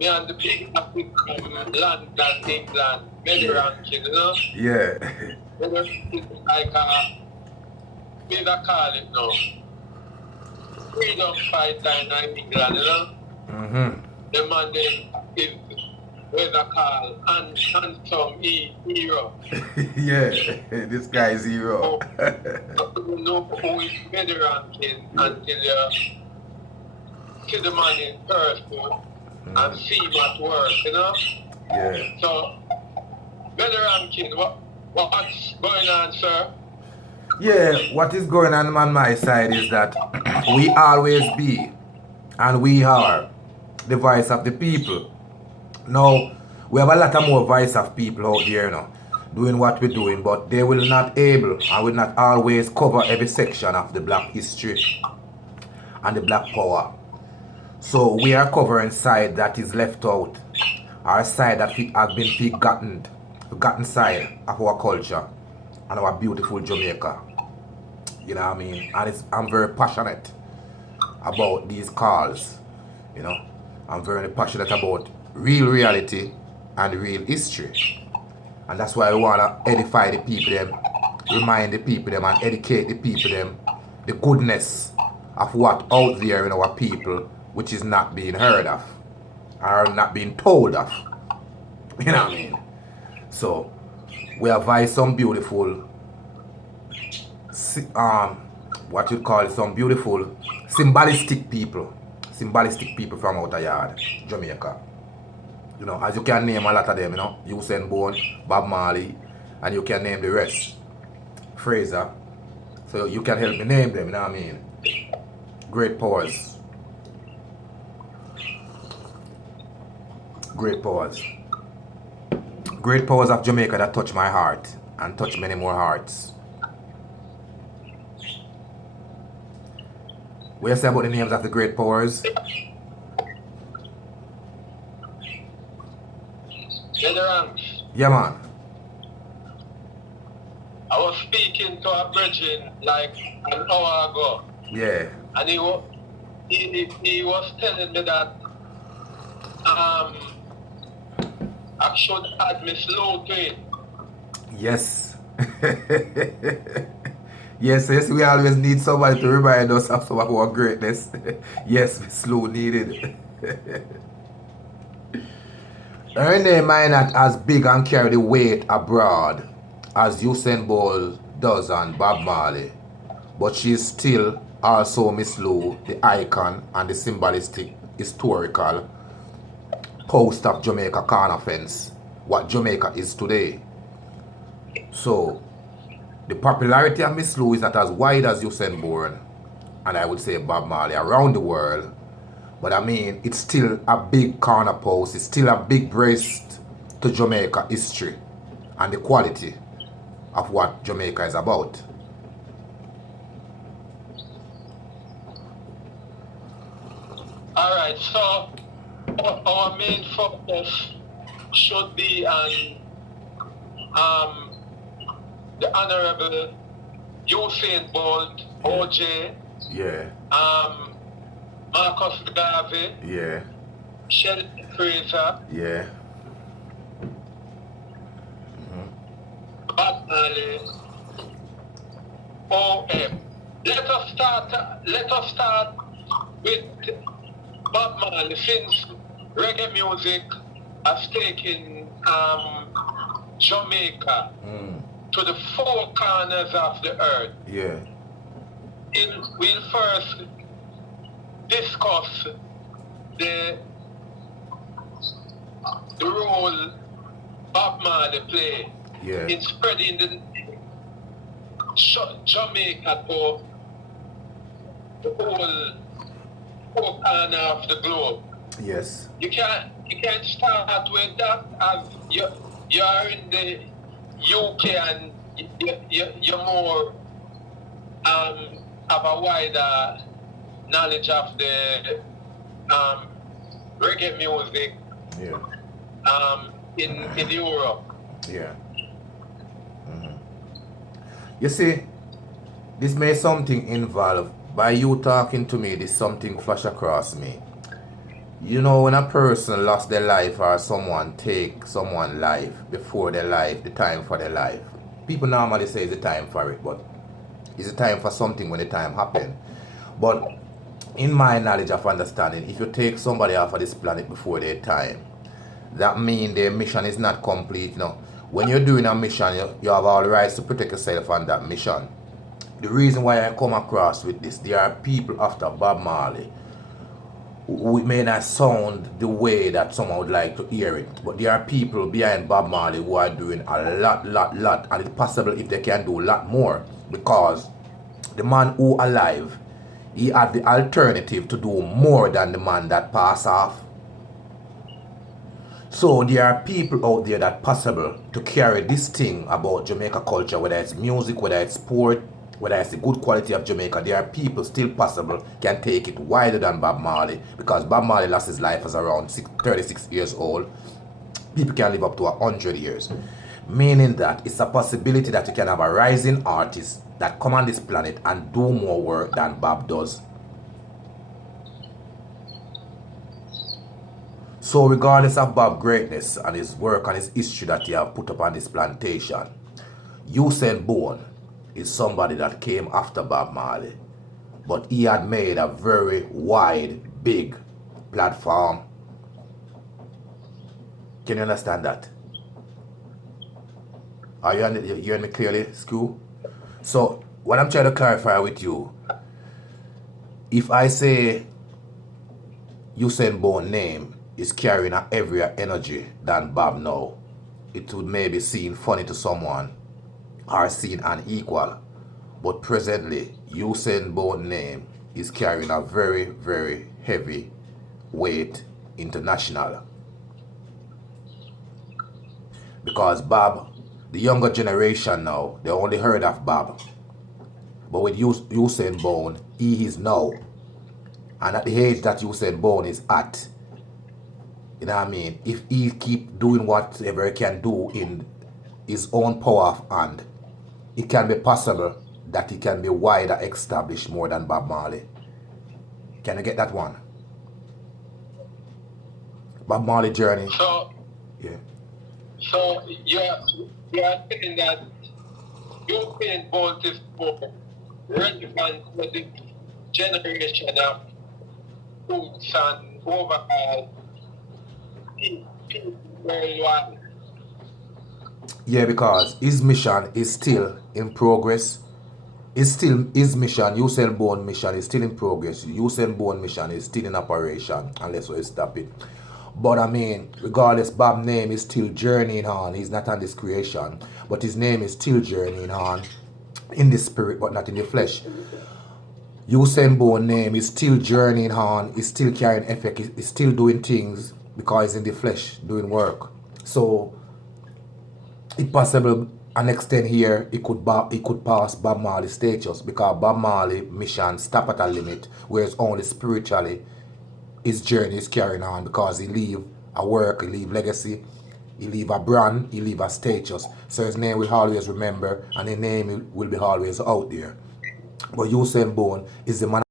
Me and the big African London, England, Meddy Ranks, you know? Yeah. Meddy Ranks is like we don't call it now, freedom fighter in England, you know? Mm-hmm. The man then is what they call handsome hero. Yeah. This guy is hero. So, you know who is Meddy Ranks until you see the man in person and see him at work, you know? Yeah. So, Meddy Ranks, what's going on, sir? Yeah, what is going on my side is that we always be and we are the voice of the people. Now, we have a lot of more voice of people out there, you know, doing what we're doing, but they will not able and will not always cover every section of the black history and the black power. So we are covering side that is left out, our side that has been forgotten side of our culture and our beautiful Jamaica. You know what I mean? And I'm very passionate about these calls. You know, I'm very passionate about real reality and real history. And that's why I want to edify the people them, remind the people them and educate the people them the goodness of what out there in our people which is not being heard of or not being told of. You know what I mean? So we advise some beautiful what you call it, some beautiful symbolistic people from outer yard, Jamaica. You know, as you can name a lot of them, you know, Usain Bourne, Bob Marley, and you can name the rest. Fraser. So you can help me name them, you know what I mean? Great powers. Great powers. Great powers of Jamaica that touch my heart and touch many more hearts. What you say about the names of the great powers? Meddy Ranks, Yeah, man. I was speaking to a virgin like an hour ago, Yeah. and he was telling me that I should add me slow to it. Yes. Yes, we always need somebody to remind us of some of our greatness. Yes, slow needed. Her name might not as big and carry the weight abroad as Usain Bolt does and Bob Marley, but she's still also Miss Lou, the icon and the symbolistic historical post of Jamaica corner fence, what Jamaica is today. So the popularity of Miss Lou is not as wide as Usain Bolt and I would say Bob Marley around the world. But I mean, it's still a big corner post. It's still a big breast to Jamaica history and the quality of what Jamaica is about. All right, so our main focus should be on the Honorable Usain Bolt, OJ, Yeah, Marcus Garvey, yeah, Sheldon Fraser, yeah. Bob Marley, OM. Let us start with Bob Marley, since reggae music has taken Jamaica to the four corners of the earth. Yeah, We'll first discuss the role Bob Marley played yeah, in spreading the Jamaica to the whole four corner of the globe. yes, You can't start with that as you are in the UK and you're more have a wider knowledge of the reggae music yeah, in Europe. yeah. You see, this may something involve. By you talking to me, this something flash across me. You know, when a person lost their life or someone take someone's life before their life, the time for their life, people normally say it's the time for it, but it's the time for something when the time happen. But in my knowledge of understanding, if you take somebody off of this planet before their time, that means their mission is not complete. No, when you're doing a mission, you have all the rights to protect yourself on that mission. The reason why I come across with this, there are people after Bob Marley who it may not sound the way that someone would like to hear it, but there are people behind Bob Marley who are doing a lot, and it's possible if they can do a lot more, because the man who alive, he had the alternative to do more than the man that passed off. So there are people out there that possible to carry this thing about Jamaica culture, whether it's music, whether it's sport, whether it's the good quality of Jamaica. There are people still possible can take it wider than Bob Marley, because Bob Marley lost his life as around 36 years old. People can live up to 100 years. Meaning that it's a possibility that you can have a rising artist that come on this planet and do more work than Bob does. So regardless of Bob's greatness and his work and his history that he have put up on this plantation, Usain Bourne is somebody that came after Bob Marley, but he had made a very wide, big platform. Can you understand that? Are you hearing me clearly, Screw? So what I'm trying to clarify with you, if I say Usain Bourne's name is carrying a heavier energy than Bob now, it would maybe seem funny to someone or seen unequal. But presently, Usain Bourne's name is carrying a very heavy weight international. Because Bob, the younger generation now, they only heard of Bob. But with Usain Bourne, he is now. And at the age that Usain Bourne is at, you know what I mean, if he keep doing whatever he can do in his own power of hand, it can be possible that he can be wider established more than Bob Marley. Can you get that one? Bob Marley journey. So, Yeah. so you're saying that Usain Bolt is more relevant to the generation of roots and overall people worldwide. Yeah, because his mission is still in progress. It's still his mission, Usain Bourne mission is still in progress. Usain Bourne mission is still in operation unless we stop it. But I mean, regardless, Bob's name is still journeying on. He's not on this creation, but his name is still journeying on in the spirit, but not in the flesh. Usain Bourne's name is still journeying on. He's still carrying effect. He's still doing things because he's in the flesh, doing work. So it's possible an extent here it could pass Bob Marley's status, because Bob Marley mission stop at a limit, whereas only spiritually his journey is carrying on, because he leave a work, he leave legacy, he leave a brand, he leave a status. So his name will always remember and his name will be always out there. But Usain Bourne is the man